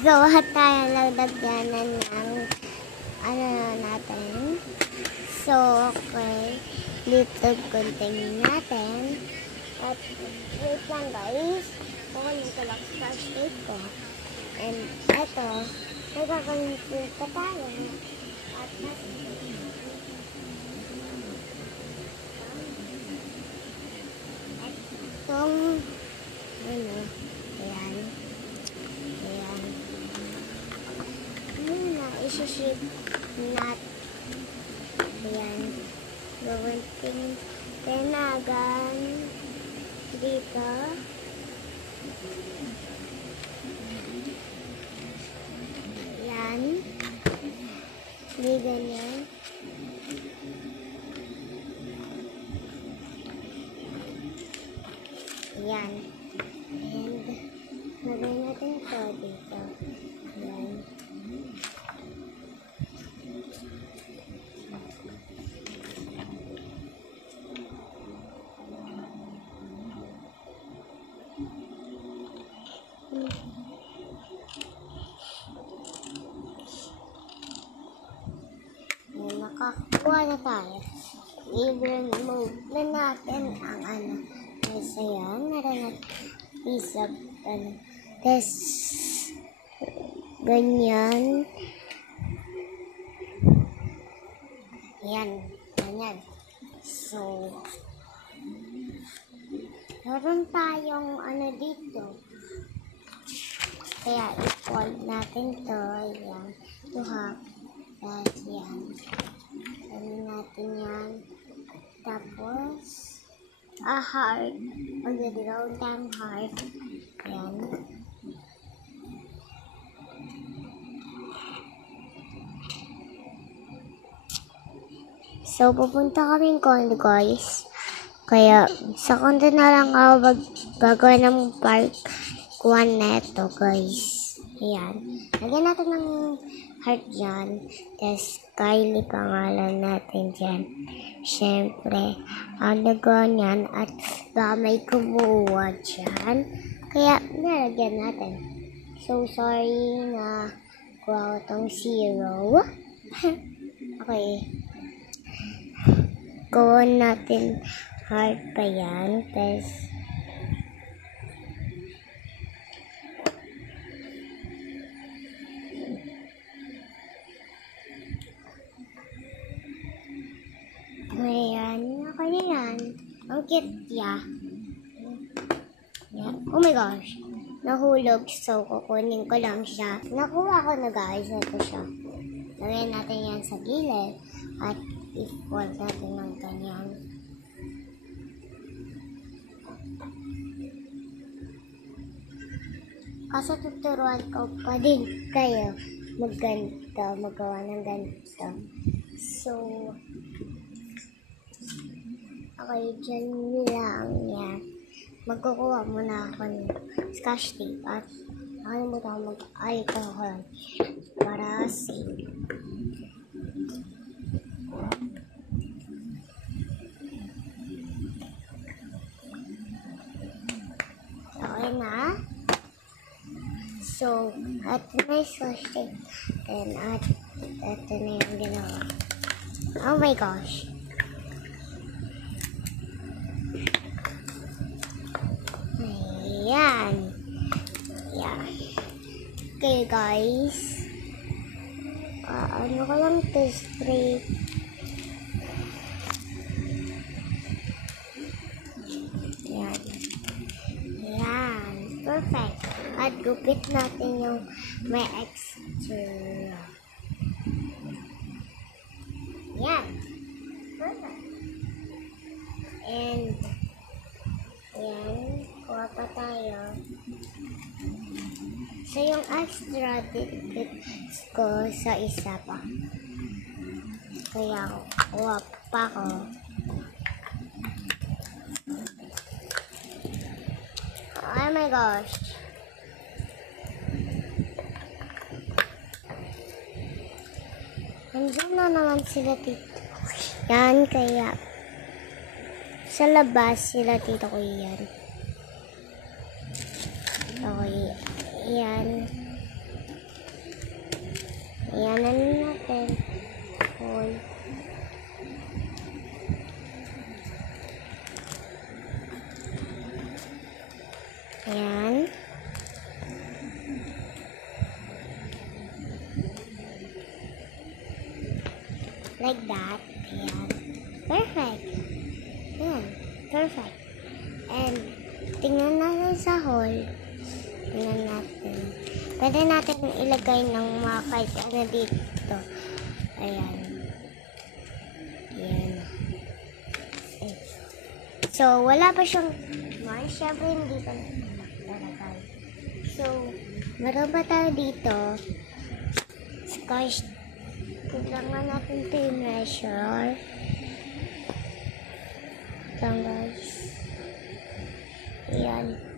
Gagawa tayo ng lagyanan ng ano natin. So, okay. Dito konting natin. At wait lang guys. Kukunin ko lang first aid ko. And eto, nagkakalusin pa tayo. At itong ano, ayan. Ayan. Ano na, isi-shape natin. Ayan. Gawin tenagan dito. Ayan. Hindi ganyan. Ayan. And lagay natin ito dito. Ayan. Nakakuha na tayo. I-remove na natin ang ano. Kasi yan, meron na piece of ano. Tapos, ganyan. Yan, ganyan. So, meron tayong ano dito. Kaya, i-fold natin to. Yan. To half. Tapos, yan. Ano natin yan. Tapos, a heart. Mag-draw tayong heart. Yan. So, pupunta kaming condo, guys. Kaya, sa condo na lang ako gagawa ng part 1 neto, guys. Ayan. Lagyan natin ng heart dyan. Tapos, Kylie pangalan natin dyan. Siyempre, ang nagawa niyan at may kumuha dyan. Kaya, nalagyan natin. So, sorry na kuha ko tong 0. Okay. Gawa natin heart pa yan. Tapos, ayan, okay na yan. Ang cute, yeah. Oh my gosh. Nahulog. So, kukunin ko lang siya. Nakuha ko na guys. Ito siya. Lagyan natin yan sa gilid. At i-fold natin ng ganyan. Kasi tuturuan ko pa din kayo magganito. Magawa ng ganito. So, okay, dyan lang yan. Magkukuha muna ako ng scotch tape at nakalimutan ko mag-alcohol para safe. Okay na. So, at may scotch tape. Then, at ito na yung ginawa. Oh my gosh. Ayan. Yeah. Okay, guys. Ano ko lang to straight. Ayan. Ayan. Perfect. At gupit natin yung may extra. Ayan. Perfect. And ayan. Kuha pa tayo. So, yung extra dikit ko sa isa pa. Kaya, kuha pa ko. Oh my gosh. Nandiyan na naman sila dito. Yan, kaya sa labas sila dito ko yan. Okay. Yan. Ayan na natin. Hole. Ayan. Like that. Ayan. Perfect. Ayan. Perfect. And, tingnan natin sa hole. Tingnan natin. Pwede natin ilagay ng mga kahit ano dito. Ayan. Ayan. So, wala pa siyang syempre hindi pa lalagay. So, meron pa tayo dito. Scotch. Kailangan natin ito i-measure. Ito guys. Ayan.